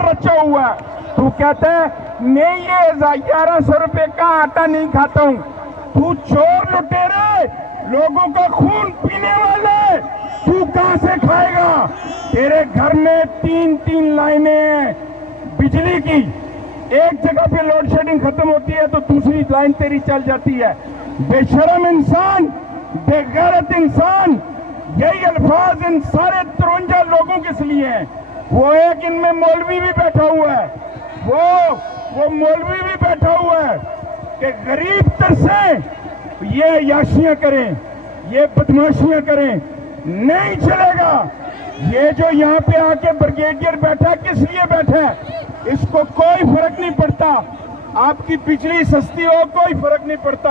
रचा हुआ है। तू कहता है मैं ये 1100 रुपए का आटा नहीं खाता हूँ। तू चोर लुटेरे, लोगों का खून पीने वाले, तू कहाँ से खाएगा? तेरे घर में 3-3 लाइनें हैं बिजली की, एक जगह पे लोड शेडिंग खत्म होती है तो दूसरी लाइन तेरी चल जाती है। बेशरम इंसान, बेगैरत इंसान, यही अल्फाज इन सारे 53 लोगों के लिए हैं। वो एक इनमें मौलवी भी बैठा हुआ है, वो मौलवी भी बैठा हुआ है कि गरीब तरसे ये याशियां करें, ये बदमाशियां करें, नहीं चलेगा। ये जो यहाँ पे आके ब्रिगेडियर बैठा, किस लिए बैठा है? इसको कोई फर्क नहीं पड़ता। आपकी बिजली सस्ती हो कोई फर्क नहीं पड़ता,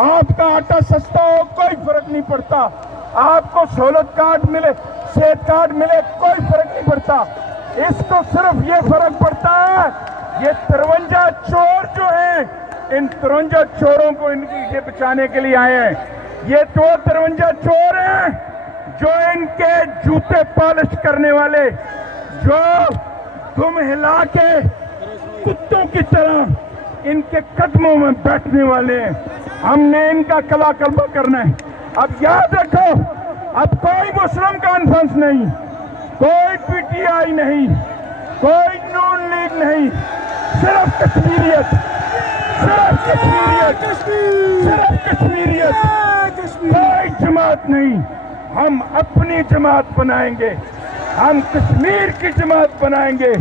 आपका आटा सस्ता हो कोई फर्क नहीं पड़ता, आपको सहूलत कार्ड मिले, सेहत कार्ड मिले, कोई फर्क नहीं पड़ता। इसको सिर्फ ये फर्क पड़ता है, ये 53 चोर जो हैं, इन 53 चोरों को इनके बचाने के लिए आए हैं। ये तो 53 चोर हैं जो इनके जूते पॉलिश करने वाले, जो दुम हिला के कुत्तों की तरह इनके कदमों में बैठने वाले हैं। हमने इनका कला कलमा करना है। अब याद रखो, अब कोई मुस्लिम कॉन्फ्रेंस नहीं, कोई पीटीआई नहीं, कोई नून लीग नहीं, सिर्फ कश्मीरियत, सिर्फ कश्मीरियत, सिर्फ कश्मीरियत, कोई जमात नहीं। हम अपनी जमात बनाएंगे, हम कश्मीर की जमात बनाएंगे।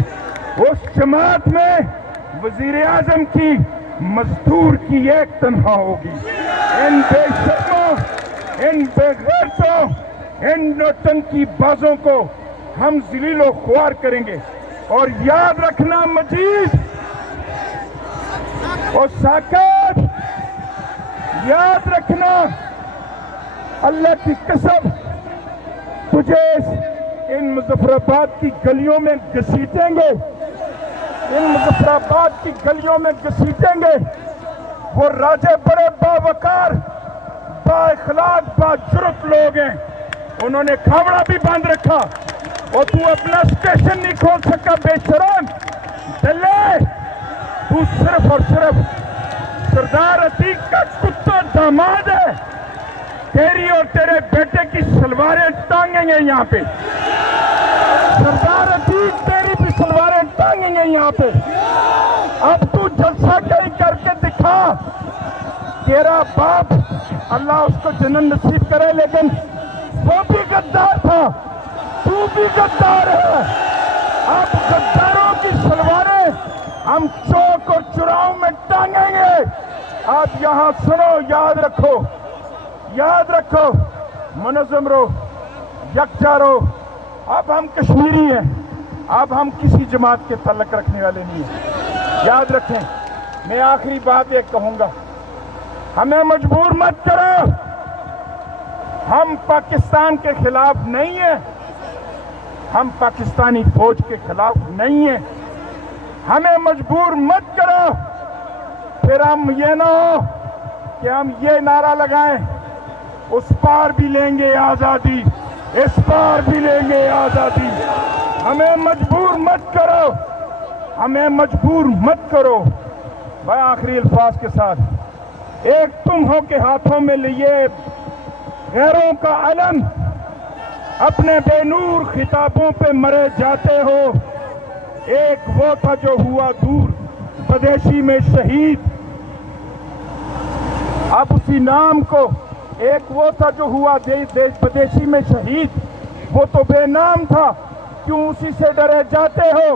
उस जमात में वजीर आजम की, मजदूर की एक तनख्वाह होगी। इन बेशर्मों, इन बेगैरतों, इन नौटंकी बाजों को हम ज़लीलो ख्वार करेंगे। और याद रखना मजीद और साकत, याद रखना, अल्लाह की कसम, तुझे इन मुजफ्फराबाद की गलियों में घसीटेंगे, इन मुजफ्फराबाद की गलियों में घसीटेंगे। वो राजे बड़े बावकार, बाइखलाक, बाजुर्ग लोग हैं, उन्होंने खावड़ा भी बांध रखा और तू अपना स्टेशन नहीं खोल सका। बेशरम दल्ले, तू सिर्फ और सिर्फ सरदार अतीक का कुत्ता दामाद है। तेरी और तेरे बेटे की सलवारें टांगेंगे यहाँ पे, सरदार अतीक तेरी भी सलवारें टांगेंगे यहाँ पे। अब तू जलसा कहीं करके दिखा। तेरा बाप, अल्लाह उसको जन्नत नसीब करे, लेकिन वो भी गद्दार था, तू भी गद्दार है। अब गद्दारों की सलवारें हम चौक और चौराहों में टांगेंगे। आप यहाँ सुनो, याद रखो, याद रखो, मुनज़्ज़म रहो, यकजा रहो। अब हम कश्मीरी हैं, अब हम किसी जमात के तल्लक रखने वाले नहीं हैं। याद रखें। मैं आखिरी बात एक कहूँगा, हमें मजबूर मत करो। हम पाकिस्तान के खिलाफ नहीं हैं, हम पाकिस्तानी फौज के खिलाफ नहीं हैं। हमें मजबूर मत करो, फिर हम ये ना हो कि हम ये नारा लगाएं, उस पार भी लेंगे आज़ादी, इस पार भी लेंगे आज़ादी। हमें मजबूर मत करो, हमें मजबूर मत करो। मैं आखिरी अल्फाज के साथ, एक तुम हो के हाथों में लिए गैरों का अलम, अपने बेनूर खिताबों पे मरे जाते हो। एक वो था जो हुआ दूर स्वदेशी में शहीद, अब उसी नाम को, एक वो था जो हुआ स्वदेशी में शहीद, वो तो बेनाम था, क्यों उसी से डरे जाते हो?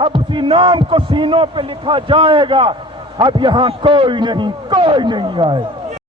अब उसी नाम को सीनों पे लिखा जाएगा। अब यहाँ कोई नहीं आए।